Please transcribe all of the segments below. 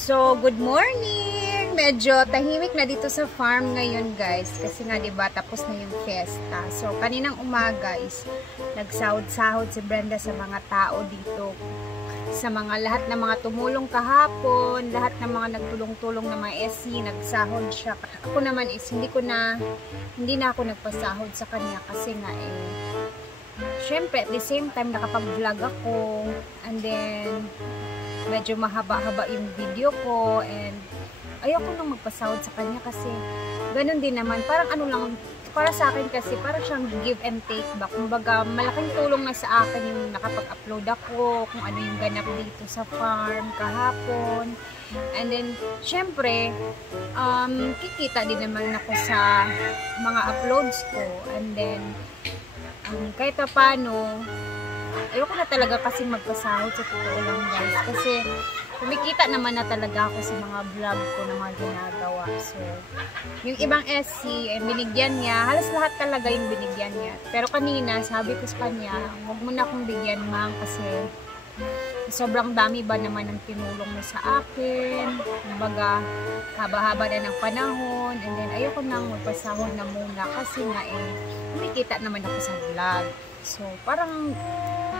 So, good morning! Medyo tahimik na dito sa farm ngayon guys. Kasi nga diba tapos na yung fiesta. So, kaninang umaga is nagsahod-sahod si Brenda sa mga tao dito. Sa mga lahat ng mga tumulong kahapon, lahat ng mga nagtulong-tulong na mga SC, nagsahod siya. Ako naman is hindi na ako nagpasahod sa kanya kasi nga syempre at the same time nakapag-vlog ako, and then medyo mahaba-haba yung video ko, and ayoko nang magpasahod sa kanya kasi ganun din naman, parang ano lang para sa akin kasi parang siyang give and take ba. Kumbaga malaking tulong na sa akin yung nakapag-upload ako kung ano yung ganap dito sa farm kahapon, and then syempre kikita din naman ako sa mga uploads ko, and then kahit pa paano ayoko na talaga kasi magpasahod sa totoo lang guys, kasi kumikita naman na talaga ako sa mga vlog ko na mga ginagawa. So yung ibang SC binigyan niya, halos lahat talaga yung binigyan niya, pero kanina sabi ko sa kanya huwag mo na akong bigyan ma'am kasi sobrang dami ba naman ang tinulong mo sa akin, kumbaga haba-haba na ng panahon, and then ayoko nang magpasahod na muna kasi nga kumikita naman ako sa vlog. So parang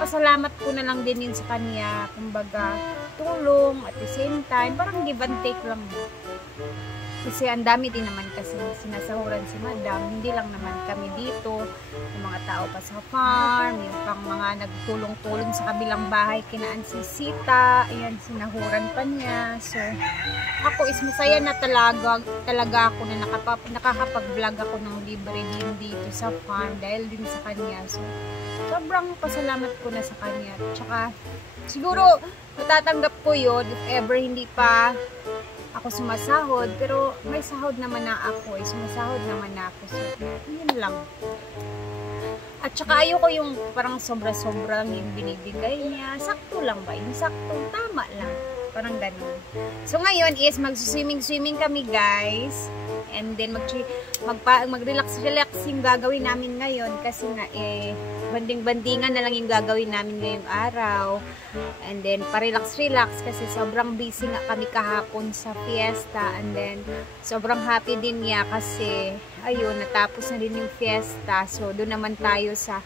pasalamat ko na lang din yun sa kanya, kumbaga tulong at the same time parang give and take lang kasi ang dami din naman kasi sinasahuran si madam, hindi lang naman kami dito, yung mga tao pa sa farm, yung pang mga nagtulong-tulong sa kabilang bahay kinaan si Sita, ayan sinahuran pa niya. So ako is masaya na talaga ako na nakakapag-vlog ako ng libre din dito sa farm dahil din sa kanya. So sobrang pasalamat ko na sa kanya, tsaka siguro matatanggap ko yun if ever hindi pa ako sumasahod, pero may sahod naman na ako, sumasahod naman na ako, so yun lang. At saka ayoko yung parang sobra-sobrang yung binibigay niya, sakto lang ba, yung saktong tama lang, parang ganun. So ngayon is mag-swimming kami guys, and then mag-relax yung gagawin namin ngayon kasi nga banding-bandingan na lang yung gagawin namin ngayong araw, and then pa-relax kasi sobrang busy nga kami kahapon sa fiesta, and then sobrang happy din niya kasi ayun natapos na din yung fiesta. So doon naman tayo sa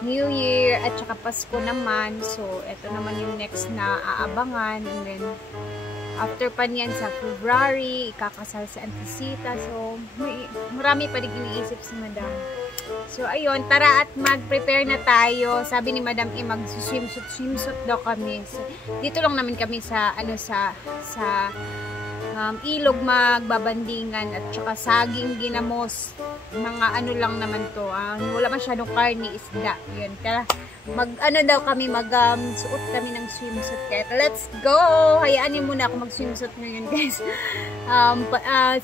New Year at saka Pasko naman, so eto naman yung next na aabangan, and then after pa niyan sa February ikakasal sa Auntie Sita. So marami pa rin iniisip si madam. So ayun, tara at mag-prepare na tayo. Sabi ni madam mag-swimsuit daw kami. So, dito lang naman kami sa ilog magbabandingan at saka saging ginamos. Mga ano lang naman to. Wala masyadong karni, isda. Yun. Kaya suot kami ng swimsuit. Kaya let's go! Hayaan niyo muna ako mag-swimsuit ngayon guys.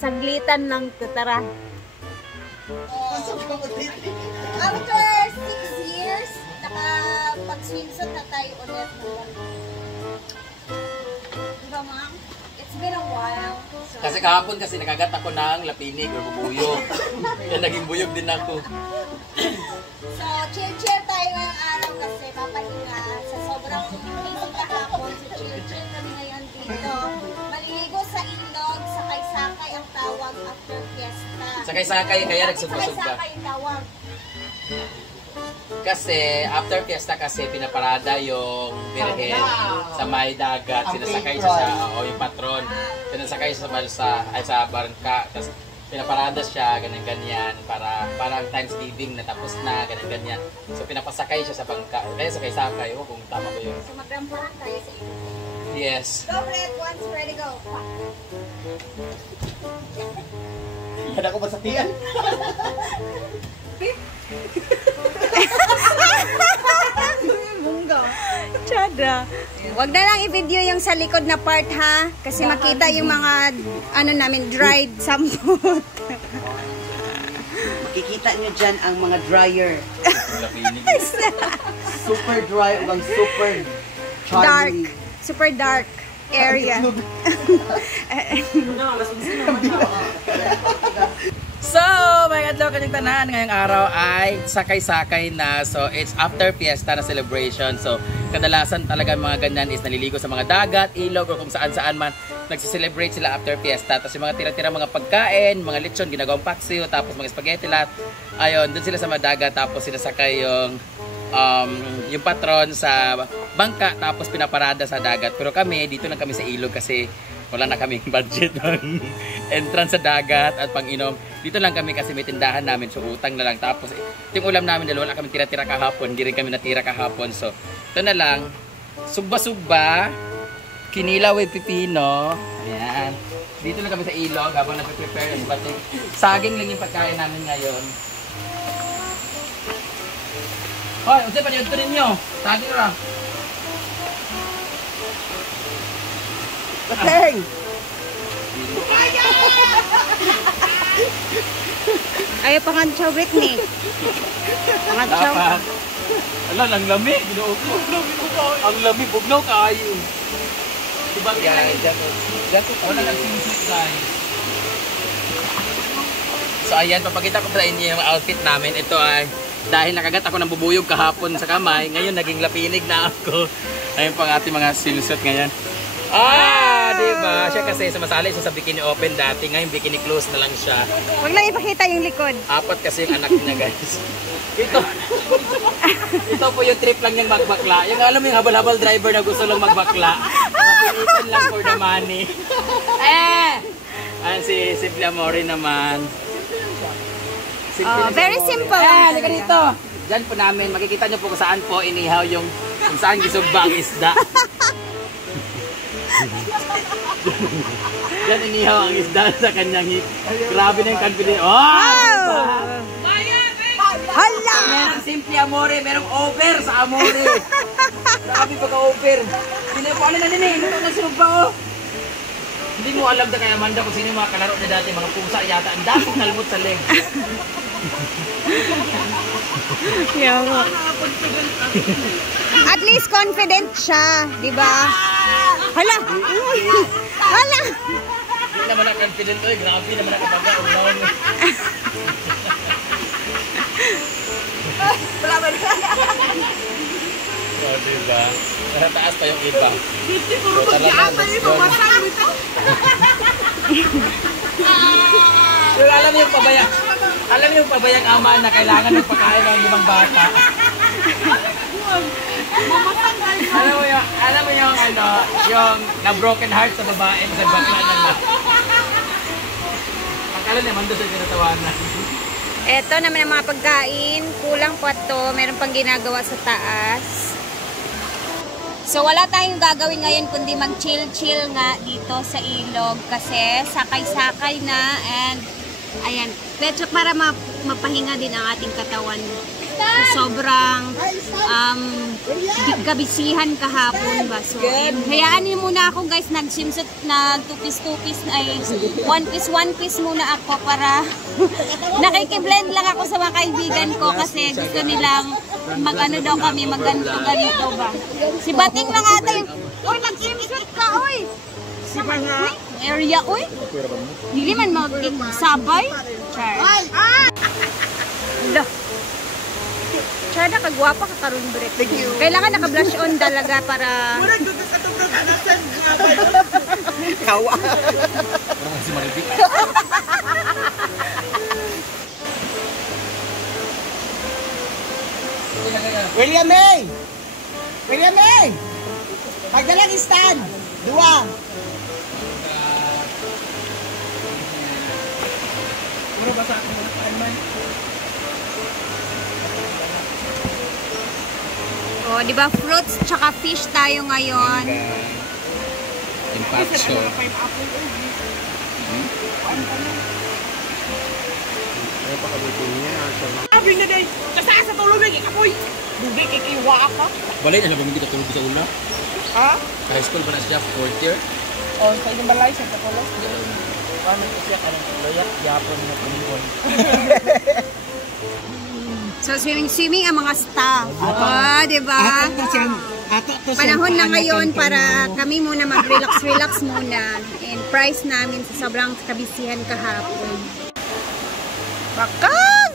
Saglitan lang to. Tara. After 6 years, nakapag-swimsuit na tayo ulit. Diba ma'am? It's been a while. So, kasi kahapon kasi nakagat ako ng lapinig or bubuyog. Kaya naging buyog din ako. So, chill tayo ngayong araw kasi papahinga. Sa sobrang busy kahapon, so chill kami ngayon dito. Maliligo sa ilog, sakay-sakay ang tawag after fiesta. Sakay-sakay, kaya nagsubasog ka. Sakay-sakay ang tawag. Kasi after fiesta kasi pinaparada yung birhen sa may dagat, sinasakay siya sa yung patron, sinasakay siya sa barangka, tapos pinaparada siya ganyan parang Thanksgiving na tapos na ganyan, so pinapasakay siya sa bangka, kaya sakay-sakay. Kung tama ba yun? So magrampuran tayo sa iyo. Yes. Go Brett, once ready go. Yan ako masatian. Chada. Wag na lang i-video yung sa likod na part ha, kasi makita yung mga namin dried samput. Makikita nyo dyan ang mga dryer. Super dry o super dark. Super dark area. So, mga adlaw kanyang tanan, ngayong araw ay sakay-sakay na. So, it's after fiesta na celebration. So, kadalasan talaga mga ganyan is naliligo sa mga dagat, ilog, o kung saan-saan man nagsi-celebrate sila after fiesta. Tapos yung mga tira-tira mga pagkain, mga lechon, ginagawang paksiw, tapos mga spaghetti lahat. Ayun, dun sila sa mga dagat, tapos sinasakay yung patron sa bangka, tapos pinaparada sa dagat. Pero kami, dito lang kami sa ilog kasi wala na kaming budget ng entrance sa dagat at pang-inom. Dito lang kami kasi may tindahan namin, so utang na lang. Tapos yung ulam namin dahil wala kami tira-tira kahapon, hindi rin kami natira kahapon. So ito na lang, sugba-sugba, kinilaw with pipino. Ayan. Dito lang kami sa ilog habang nagpe-prepare yung batik. Saging lang yung pagkain namin ngayon. Hoy, unsa pa niyo ito ninyo? Saging lang. Pateng! Ayaw pangantsaw, Britney. Pangantsaw. Ala, ang lami. Ang lami, bugnaw kayo. Diba guys? Wala nagsimusik guys. So ayan, papakita ko sa inyo yung outfit namin. Ito ay, dahil nakagat ako ng bubuyog kahapon sa kamay, ngayon naging lapinig na ako. Ayun pang ating mga swimsuit ngayon. Diba? Siya kasi sumasali siya sa bikini open dati. Ngayon bikini close na lang siya. Huwag lang ipakita yung likod. 4 kasi yung anak niya guys. Ito po yung trip lang niyang magbakla. Yung alam mo yung habal-habal driver na gusto lang magbakla. Mapinitin lang for the money. Ayan si Simple Amore naman. Very simple. Halika dito. Diyan po namin, makikita niyo po kung saan po inihaw yung kung saan gisugba ang isda. Diyan inihaw ang isda sa kanyang hit. Grabe na yung confidence. Hala! Merong Simple Amore, merong over sa Amore. Grabe pagka-over. Hindi po ano na din eh. Ito na sugba oh. Hindi mo alam na kay Amanda kung sino yung mga kalaro na dati. Mga pusa yata. Ang daming nalmot sa leg. At least confident siya, di ba? Hala! Hala! Hindi naman na confident oy, grabe naman nakabaga. Oh, diba? Nasa taas pa yung iba. So, talagang let's go. Yung alam yung pabayang, alam yung pabayang ama na kailangan ng pagkain ng 5 bata. Alam mo yung ano, yung na-broken heart sa babae sa bakla na lang. Akala naman doon sa kinatawanan. Ito naman ang mga pagkain. Kulang pa to. Meron pang ginagawa sa taas. So wala tayong gagawin ngayon kundi mag-chill-chill nga dito sa ilog kasi sakay-sakay na and ayan, pero para mapahinga din ang ating katawan. Sobrang kabisihan kahapon ba. So hayaan niyo muna ako guys, nag-swimsuit, nag-tupis-tupis ay one piece muna ako para nakikiblend lang ako sa mga kaibigan ko kasi gusto nilang mag-ano daw kami, mag-ganito ba. Si Bating lang ata yung, uy, nag-swimsuit ka, uy! Sama nga. Area, uy! Hindi man mag-sabay. Char. Hala. Char, nakagwapa ka karon Brit. Thank you. Kailangan naka-blush on talaga para... Kawa. Si Maribik. William May! William May! Pagdalang stand! 2! Puro ba sa akin mga kaimay? Oh, di ba fruits tsaka fish tayo ngayon. Impacto. Sabi na day! Kasi sa tulog lagi kapoy! Dugi kikiwa ka! Balay na lang kita tulog sa una. Ha? High school ba na siya? 4th year? O, sa inyong balay siya sa tulog? Paano ko siya kanong loyak? Yapon na kumibon. So, swimming ang mga staff. Oh, di ba? Panahon na ngayon para kami muna mag-relax muna. And price namin sa sobrang kabisihan kahapon. Bakang!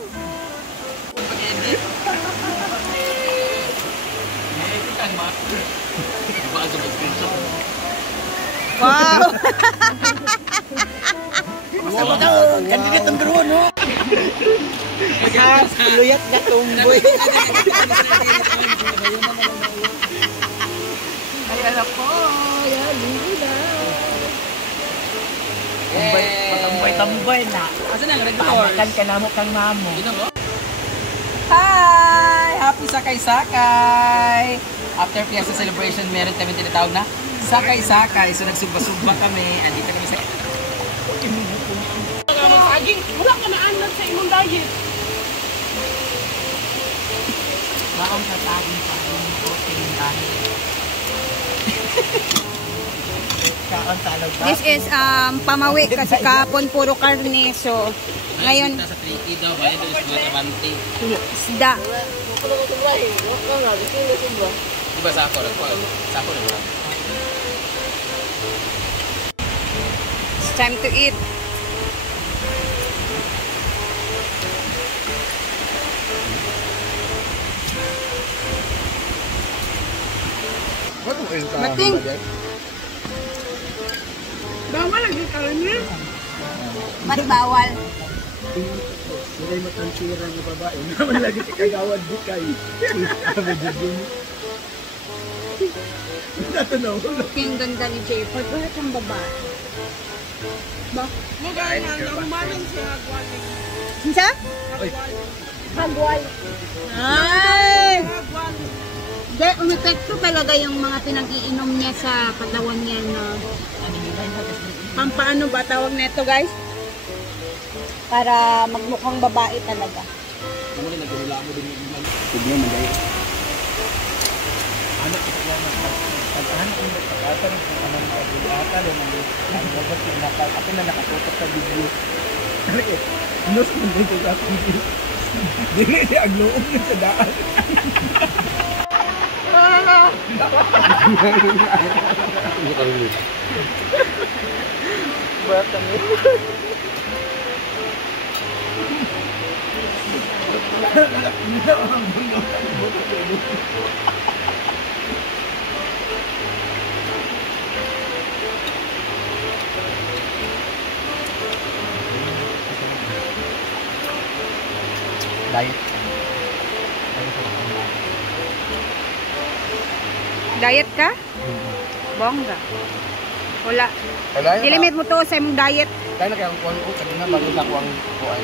Wow! Kandidat number 1, no? Luyat na tumboy. Ay, alam ko. Yan, linggo na. Tambay na. Asan ang regular? Pamakan ka na mo kang mamo. Hi! Happy Sakay-Sakay! After Fiesta Celebration, meron kami tinatawag na Sakay-Sakay. So nagsugba-sugba kami. Andito kami sa... Saging, wala ka na anad sa imong diet. Maong sa taging paging protein dahil. Kaon sa alog ba? This is pamawi kasi kahapon puro karne. So, ngayon, Sa 3K daw, bayad doon sa mga trabante. isda. Diba sako? Sako na ba? It's time to eat. Bating. Bawal lagi karne. Ba't bawal? Hindi mo tansira ng babae. Naman lagi si kagawad bukay. Sabi dyan. Natanaw. Yung ganda ni Jayford. Bakit ang babae? Ba? Magay na nahumanan si Hagwal. Sinsa? Hagwal. Ay! Hagwal. Hindi, umepekto talaga yung mga pinag-iinom niya sa katawan niya na pampaano ba tawag na ito, guys? Para magmukhang babae talaga. Ano na nagulula mo din yung Sige mo dahil. Anak ito yan. Pag-anak yung pagkakatan kung anong pagkakatan o ang robot yung ako na nakatutok sa video. Ano eh? Nos mo dito sa video. Dili siya ang loob niya sa daan. Bata mo. Diet. Diet ka? Bongga. Wala. Dilimit mo to sa imong diet. Kaya na kaya ang kuhan ko, kanina bago lang ko ang kuhan.